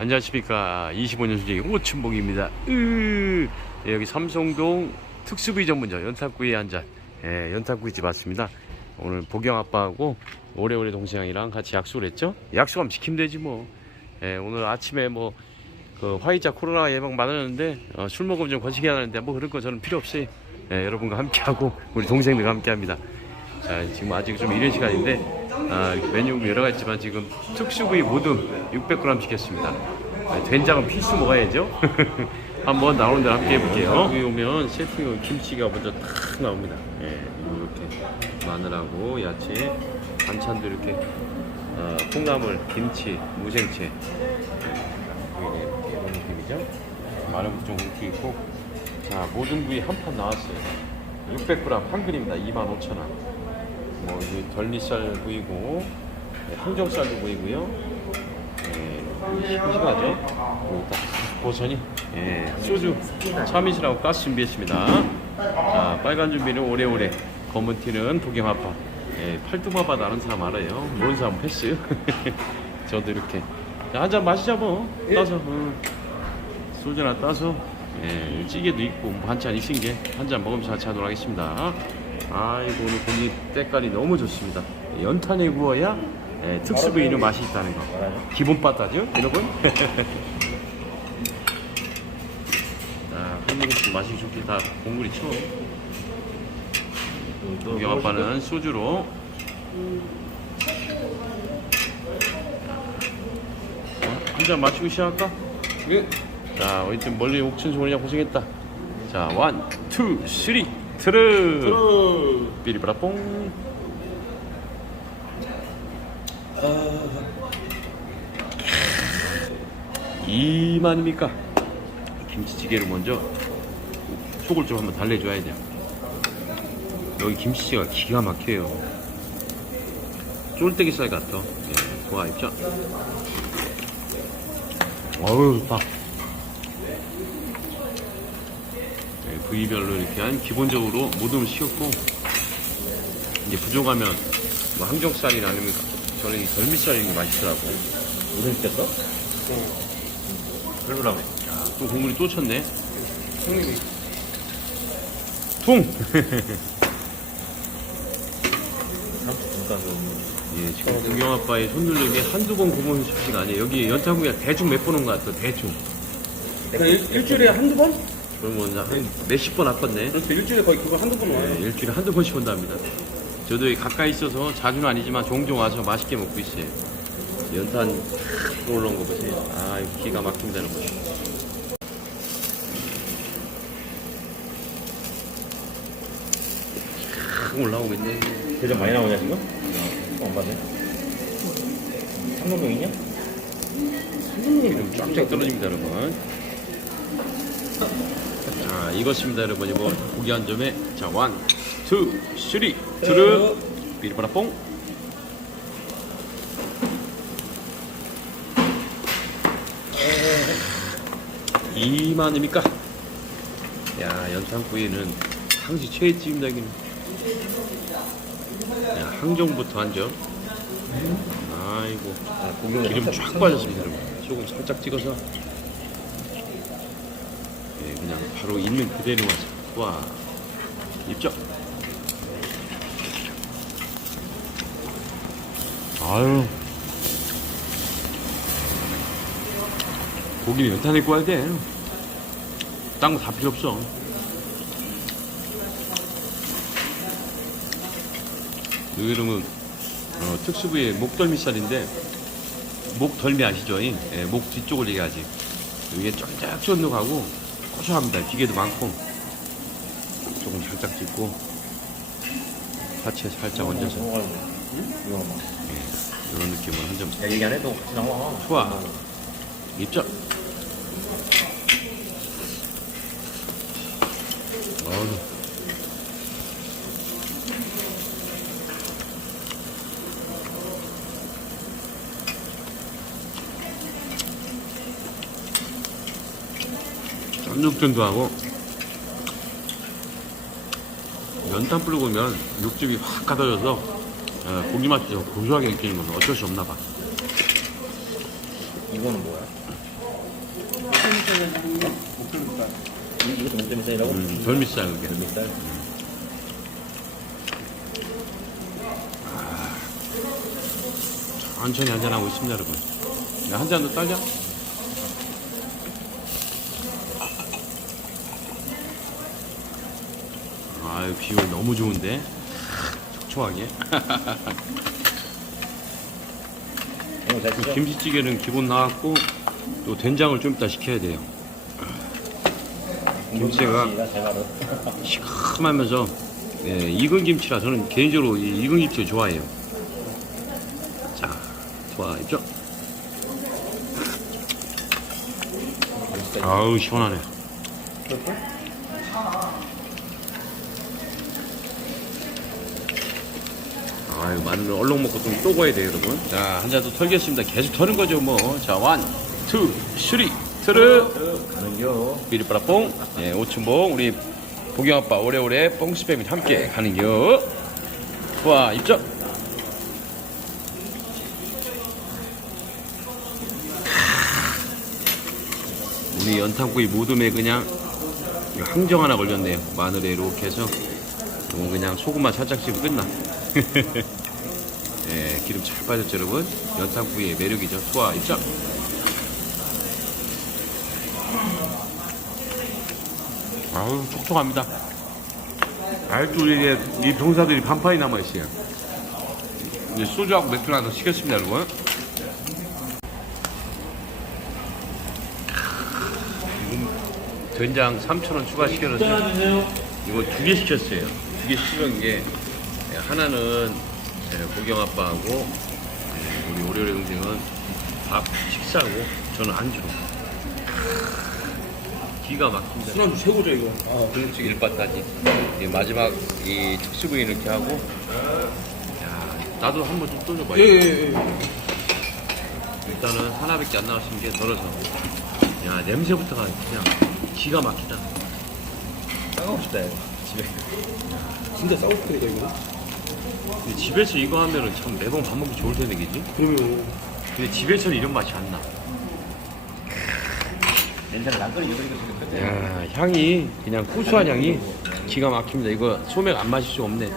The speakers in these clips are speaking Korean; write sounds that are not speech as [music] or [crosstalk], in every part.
안녕하십니까. 25년 수쟁이 오춘복입니다. 으, 네, 여기 삼성동 특수부위 전문점 연탄구이 한잔 예, 연탄구이 집 왔습니다. 오늘 보경 아빠하고 오래오래 동생이랑 같이 약속을 했죠? 약속하면 지키면 되지 뭐. 예, 오늘 아침에 뭐 그 화이자 코로나 예방 많았는데 어, 술 먹으면 좀 거시기 하는데 뭐 그런 거 저는 필요 없어요. 예, 여러분과 함께하고 우리 동생들과 함께합니다. 자, 지금 아직 좀 이른 시간인데 아, 메뉴 여러 가지 있지만 지금 특수부위 모두 600g 시켰습니다. 아, 된장은 필수 먹어야죠. [laughs] 한번 나오는 대로 함께 해볼게요. 여기 오면 세팅 김치가 먼저 탁 나옵니다. 예, 이렇게 마늘하고 야채, 반찬도 이렇게 어, 콩나물, 김치, 무생채 예, 이런 느낌이죠. 마늘 좀 이렇게 있고 자 모든 부위 한 판 나왔어요. 600g 한 근입니다. 25,000원. 뭐 덜미살 부위고 네, 항정살도 부위고요. 예, 싱싱하죠. 딱 보선이 예, 소주 참이슬하고 가스 준비했습니다. 자, 빨간 준비는 오래오래, 검은 티는 도경아빠. 예, 팔뚝아빠 나는 사람 알아요. 모르는 사람 패스. [laughs] 저도 이렇게 한 잔 마시자 뭐 따서 어. 소주 하나 따서 예, 찌개도 있고 뭐 반찬 있은 게 한 잔 먹으면서 하도록 하겠습니다. 아이고 오늘 고기 때깔이 너무 좋습니다. 연탄에 구워야 예, 특수 부위는 맛이 있다는 거. 기본 바다죠, 여러분? [laughs] 자, 한 그릇씩 마시기 좋게 다 공물이 쳐. 우리 아빠는 소주로. 한 잔 마시고 시작할까? 예. 자, 어디 좀 멀리 옥천 소리냐 고생했다. 자, 원, 투, 쓰리, 트르. 삐리브라뽕. 이만입니까? 김치찌개를 먼저 속을 좀 한번 달래줘야 돼요. 여기 김치찌개가 기가 막혀요. 쫄대기살 같아. 예, 좋아, 입자. 어우, 좋다. 부위별로 이렇게 한 기본적으로 모든 시켰고 이제 부족하면 뭐 항정살이나 아니면 저는 이 덜미살이 게 맛있더라고. 무슨 시켰어? 별로라고. 야, 또 국물이 또 쳤네. 형님이 퉁! [laughs] 예, 지금 구경 아빠의 손놀림이 한두 번 고문 소식 아니에요. 여기 연탄구이가 대충 몇 번 온 것 같아, 대충. 내가 일, 일주일에 한두 번? 그러면 한 몇십 번 왔겠네. 그렇지 일주일에 거의 그거 한두 번 와요. 네, 일주일에 한두 번씩 온답니다. 저도 여기 가까이 있어서 자주는 아니지만 종종 와서 맛있게 먹고 있어요. 연탄 탁 올라온 거 보세요. 아, 기가 막힌다는 거죠. 탁 올라오고 있네. 대전 많이 나오냐 지금? 어, 안 받네. 상동명이냐? 기름 쫙쫙 떨어집니다, 여러분. 자, 이것입니다, 여러분. 이번 고기 한 점에 자, 원, 투, 쓰리, 트르, 삐리바라 뽕. 이만입니까? 야, 연탄구이는 항시 최애집입니다, 여기는. 야, 항정부터 한 점. 아이고. 아, 기름 쫙 빠졌습니다, 여러분. 소금 살짝 찍어서. 예, 그냥 바로 있는 그대로 와서. 와, 입죠? 아유. 고기는 연탄에 구워야 돼. 딴 거 다 필요 없어. 여기 이름은 어, 특수부의 목덜미살인데 목덜미 아시죠? 예, 목 뒤쪽을 얘기하지. 이게 쫀득쫀득하고 고소합니다. 기계도 많고 조금 살짝 찍고 파채 살짝 얹어서. 이거 봐. 이런 느낌으로 한 점. 야 얘기 안 해도 같이 나와. 좋아. 입장. 어우. 삼육전도 하고 연탄 불 구우면 육즙이 확 가둬져서 예, 고기 맛이 좀 고소하게 느끼는 건 어쩔 수 없나 봐. 이거는 뭐야? 이것도 목덜미살이라고? 음, 덜미살 그게. 덜미살? 음. 아, 천천히 한잔하고 있습니다 여러분. 한 잔도 따자. 아유, 비율 너무 좋은데? 촉촉하게. 김치찌개는 기본 나왔고, 또 된장을 좀 이따 시켜야 돼요. 김치가 김치가 잘 말어. 시큼하면서, 예, 익은 김치라 저는 개인적으로 이 익은 김치를 좋아해요. 자, 좋아, 있죠? 아우, 시원하네. 아유, 마늘 얼른 먹고 좀또 가야 돼요, 여러분. 자, 한 잔 더 털겠습니다. 계속 터는 거죠, 뭐. 자, 원, 투, 쓰리, 트르. 가는겨. 삐리빠라 뽕, 예, 오춘봉, 우리 보경아빠 오래오래 뽕스팸이 함께 가는겨. 좋아, 입장. 우리 연탄구이 모둠에 그냥 항정 하나 걸렸네요. 마늘에 이렇게 해서 이건 그냥 소금만 살짝 찍으면 끝나. [laughs] 예, 기름 잘 빠졌죠, 여러분? 연탄구이의 매력이죠. 좋아, 입장. 아우 촉촉합니다. 이게 이 병사들이 반판이 남아있어요. 이제 소주하고 맥주 하나 더 시켰습니다, 여러분. 된장 3,000원 추가 시켜놨어요. 이거 두 개 시켰어요. 두개 시킨 게 예, 하나는 제 보경 아빠하고 예, 우리 오래오래 동생은 밥 식사하고 저는 안주로. 기가 막힙니다. 술안주 최고죠 이거. 아, 일바타지 이 마지막 이 특수부위 이렇게 하고 야 나도 한번 좀 떠줘봐 예, 예, 예. 일단은 하나밖에 안 나왔으면 게 덜어서 야 냄새부터가 그냥 기가 막히다 싸가고 싶다 이거. 집에 진짜 싸고 텐데 이거 근데 집에서 이거 하면은 참 매번 밥 먹기 좋을 텐데 그지? 그러면 근데 집에서는 이런 맛이 안 나. 냄새가 난 거를 이거 이거 지금 야 향이 그냥 고소한 향이 기가 막힙니다. 이거 소맥 안 마실 수 없네.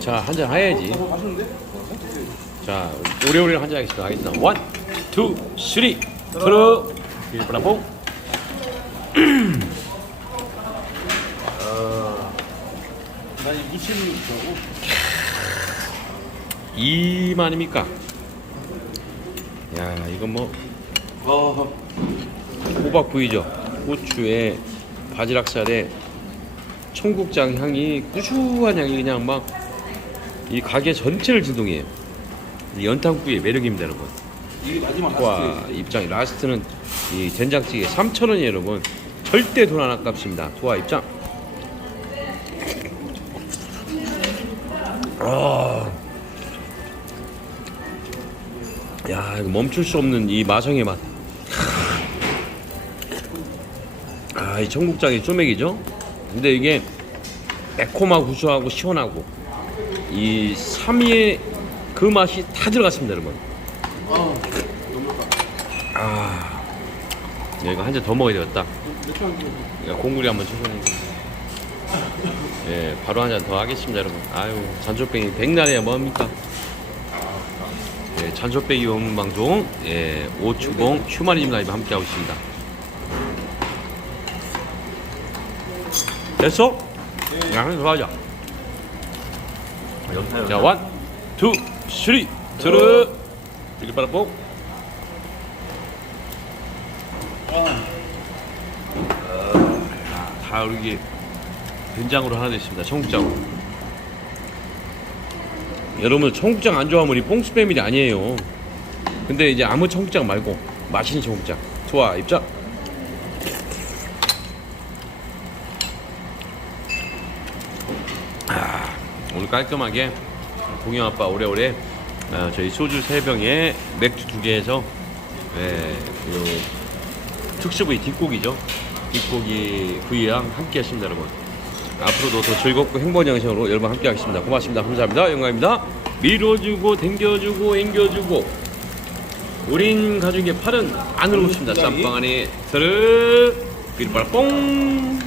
자한 잔 해야지. 어, 자 오래오래 한잔 하겠습니다. 하겠습니다. 원, 투, 쓰리, 트루, 일브라봉. 2만입니까? 야 이건 뭐 어. 호박 구이죠. 고추에 바지락살에 청국장 향이 꾸준한 향이 그냥 막 이 가게 전체를 진동해요. 연탄구이의 매력입니다, 여러분. 이 마지막 와 입장 라스트는 이 된장찌개 3,000원이에요, 여러분. 절대 돈 안 아깝습니다. 도와 입장. 아. 야 이거 멈출 수 없는 이 마성의 맛 아, 이 청국장이 쪼맥이죠? 근데 이게 매콤하고 구수하고 시원하고 이 삼위의 그 맛이 다 들어갔습니다, 여러분. 아, 아, 야, 이거 한 잔 더 먹어야 되겠다. 야, 공구리 한번 쳐보네. 예, 바로 한 잔 더 하겠습니다, 여러분. 아유, 잔초뱅이 백날이야 뭐합니까? 예, 잔초뱅이 없는 방송, 예, 오추봉 휴마니즘 라이브 함께하고 있습니다. 됐어? 야, 한번더 하자. 자, 원, 투, 쓰리, 들어. 일바라뽕. 다 이게 된장으로 하나 됐습니다. 청국장으로. 여러분 청국장 안 좋아하면 이 뽕스빼밀이 아니에요. 근데 이제 아무 청국장 말고 맛있는 청국장. 좋아 입장. 아, 오늘 깔끔하게 동영 아빠 오래오래 아, 저희 소주 세 병에 맥주 두 개에서 예, 요 특수부위 뒷고기죠. 뒷고기 구이랑 함께 했습니다, 여러분. 앞으로도 더 즐겁고 행복한 영상으로 여러분 함께 하겠습니다. 고맙습니다. 감사합니다. 영광입니다. 밀어주고, 당겨주고, 앵겨주고. 우린 가족의 팔은 안으로 옵습니다. 쌈방 안에 들으 삐리빠라 뽕